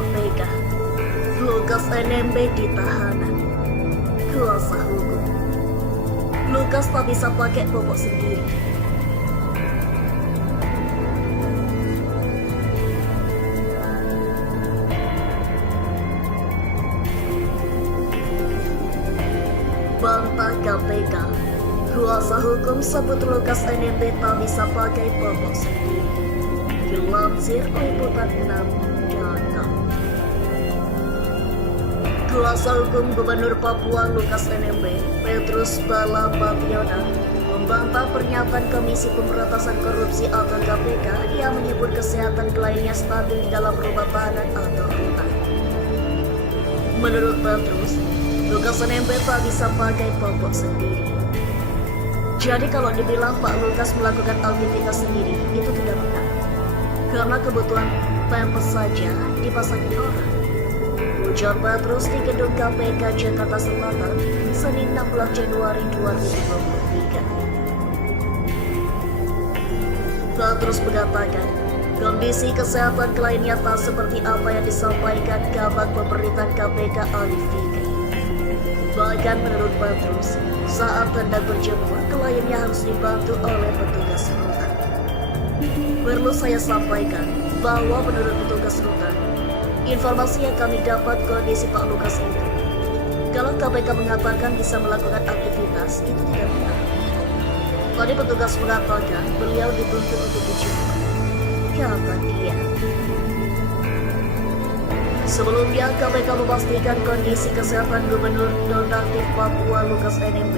KPK, Lukas NMB ditahanan. Kuasa hukum, Lukas tak bisa pakai popok sendiri. Bantah KPK, kuasa hukum sebut Lukas NMB tak bisa pakai popok sendiri. Dilansir Liputan 6.com. Kuasa hukum Gubernur Papua Lukas NMB, Petrus Bala Bationa, membantah pernyataan Komisi Pemberantasan Korupsi atau KPK yang menyebut kesehatan kliennya stabil di dalam rumah tahanan atau rutan. Menurut Petrus, Lukas NMB tak bisa pakai popok sendiri. Jadi kalau dibilang Pak Lukas melakukan aktivitas sendiri, itu tidak benar. Karena kebutuhan pampers saja dipasangin orang. Ujar Petrus di gedung KPK Jakarta Selatan, Senin 16 Januari 2023. Petrus mengatakan, kondisi kesehatan kliennya tak seperti apa yang disampaikan Kabag Pemerintahan KPK Alif Fikri. Bahkan menurut Petrus, saat hendak berjemur, kliennya harus dibantu oleh petugas rutan. Perlu saya sampaikan bahwa menurut petugas rutan, informasi yang kami dapat kondisi Pak Lukas itu, kalau KPK mengatakan bisa melakukan aktivitas, itu tidak benar. Tadi petugas mengatakan beliau dituntut untuk dijemur, kata dia. Sebelumnya, KPK memastikan kondisi kesehatan Gubernur Nonaktif Papua Lukas NMB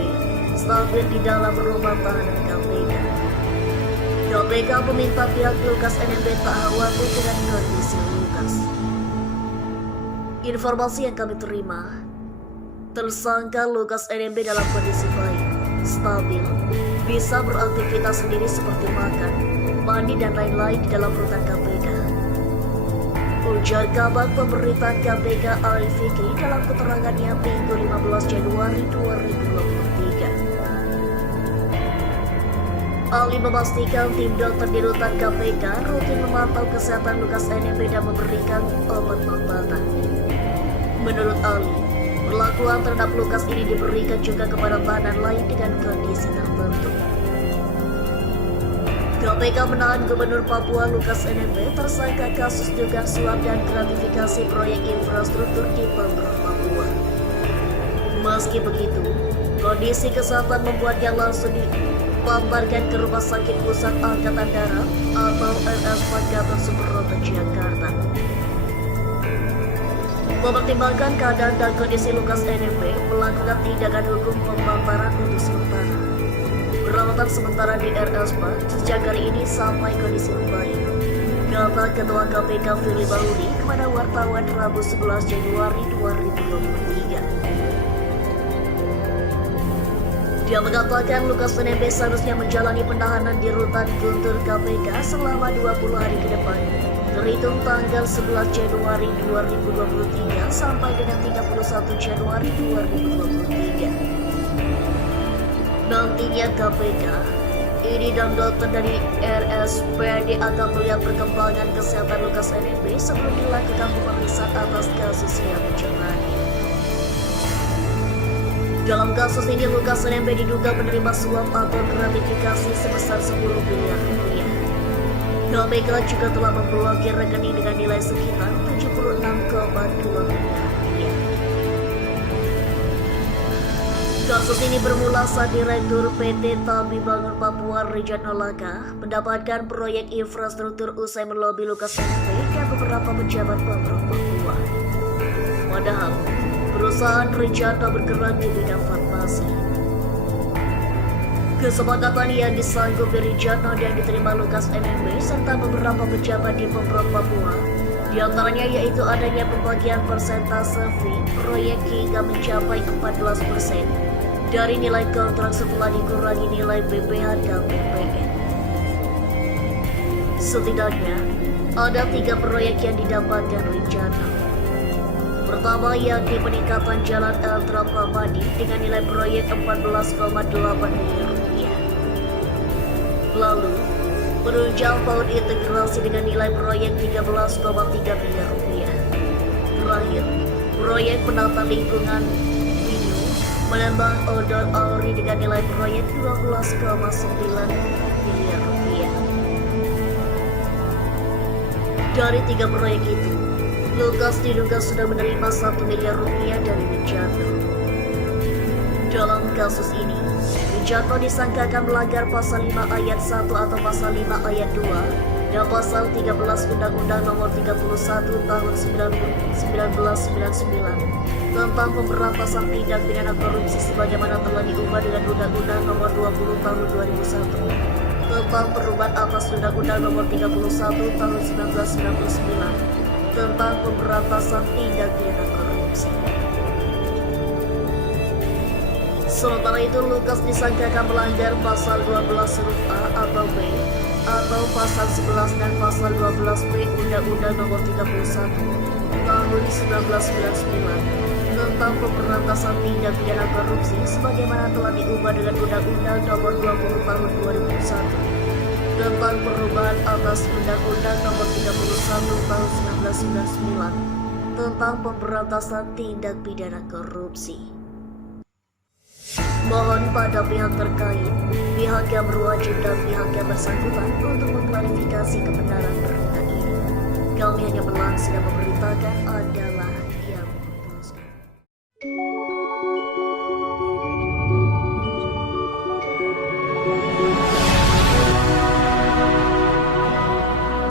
stabil di dalam rumah tahanan KPK. KPK meminta pihak Lukas NMB tak khawatir dengan kondisi Lukas. Informasi yang kami terima, tersangka Lukas NMB dalam kondisi baik, stabil, bisa beraktivitas sendiri seperti makan, mandi dan lain-lain di dalam rutan KPK. Ujar Kabag Pemerintahan KPK Alif Fikri dalam keterangannya Minggu 15 Januari 2023. Ali memastikan tim dokter di rutan KPK rutin memantau kesehatan Lukas NMB dan memberikan obat-obatan. Menurut Ali, perlakuan terhadap Lukas ini diberikan juga kepada tahanan lain dengan kondisi tertentu. KPK menahan Gubernur Papua Lukas NMB tersangka kasus dugaan suap dan gratifikasi proyek infrastruktur di Pemprov Papua. Meski begitu, kondisi kesehatan membuatnya langsung dipaparkan ke Rumah Sakit Pusat Angkatan Darat atau RSUD Gatot Subroto Jakarta. Mempertimbangkan keadaan dan kondisi Lukas NMB melakukan tindakan hukum pembamparan untuk sementara. Perawatan sementara di RSUD sejak hari ini sampai kondisi membaik, kata Ketua KPK Firly Bahuri kepada wartawan Rabu 11 Januari 2023. Dia mengatakan Lukas NMB seharusnya menjalani penahanan di rutan Guntur KPK selama 20 hari ke depan, terhitung tanggal 11 Januari 2023 sampai dengan 31 Januari 2023. Nantinya KPK, ini dan dokter dari RSPD akan melihat perkembangan kesehatan Lukas NMB sebelum dilakukan pemeriksaan atas kasus yang menjalani. Dalam kasus ini, Lukas NMB diduga menerima suap atau gratifikasi sebesar 10 miliar rupiah. KPK juga telah memblokir rekening dengan nilai sekitar 76,2 miliar rupiah. Kasus ini bermula saat Direktur PT Tabi Bangun Papua Ridwan Olaka mendapatkan proyek infrastruktur usai melobi Lukas NMB dan beberapa pejabat Pemprov Papua. Padahal, perusahaan Ridwan bergerak di bidang farmasi. Kesepakatan yang disanggupi Ridwan yang diterima Lukas NMB serta beberapa pejabat di Pemprov Papua, di antaranya yaitu adanya pembagian persentase fee proyek hingga mencapai 14% dari nilai kontrak setelah dikurangi nilai BPH dan BPN. Setidaknya, ada 3 proyek yang didapatkan rencana. Pertama, yakni peningkatan jalan Eltra Pramadi dengan nilai proyek 14,8 miliar rupiah. Lalu, penunjang PAUD integrasi dengan nilai proyek 13,3 miliar rupiah. terakhir, proyek penata lingkungan Winyu Palembang Odol Auri dengan nilai proyek 12,9 miliar rupiah. Dari 3 proyek itu, Lukas diduga sudah menerima 1 miliar rupiah dari Wijanto. Dalam kasus ini, Wijanto disangkakan melanggar pasal 5 ayat 1 atau pasal 5 ayat 2 dan pasal 13 Undang-Undang Nomor 31 Tahun 1999 tentang pemberantasan tindak pidana korupsi sebagaimana telah diubah dengan Undang-Undang Nomor 20 Tahun 2001 tentang perubahan atas Undang-Undang Nomor 31 Tahun 1999 tentang pemberantasan tindak pidana korupsi. Sementara itu, Lukas disangkakan melanggar pasal 12 huruf A atau B atau pasal 11 dan pasal 12B Undang-Undang Nomor 31 Tahun 1999 tentang pemberantasan tindak pidana korupsi sebagaimana telah diubah dengan Undang-Undang Nomor 20 Tahun 2001 tentang perubahan atas Undang-Undang Nomor 31 Tahun 1999 tentang pemberantasan tindak pidana korupsi. Mohon pada pihak terkait, pihak yang berwajib dan pihak yang bersangkutan untuk mengklarifikasi kebenaran berita ini. Kami hanya melansir dan memberitakan ada